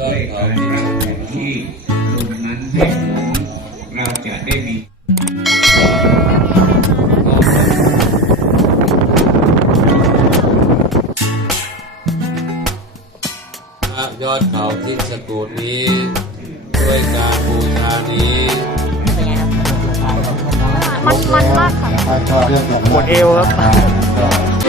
ด้วยการรัสกุลที่ตรงนั้นให้ผมเราจะได้มียอดเขาที่สกูดนี้ ด้วยการบูชานี้มันมันมากค่ะปวดเอวครับ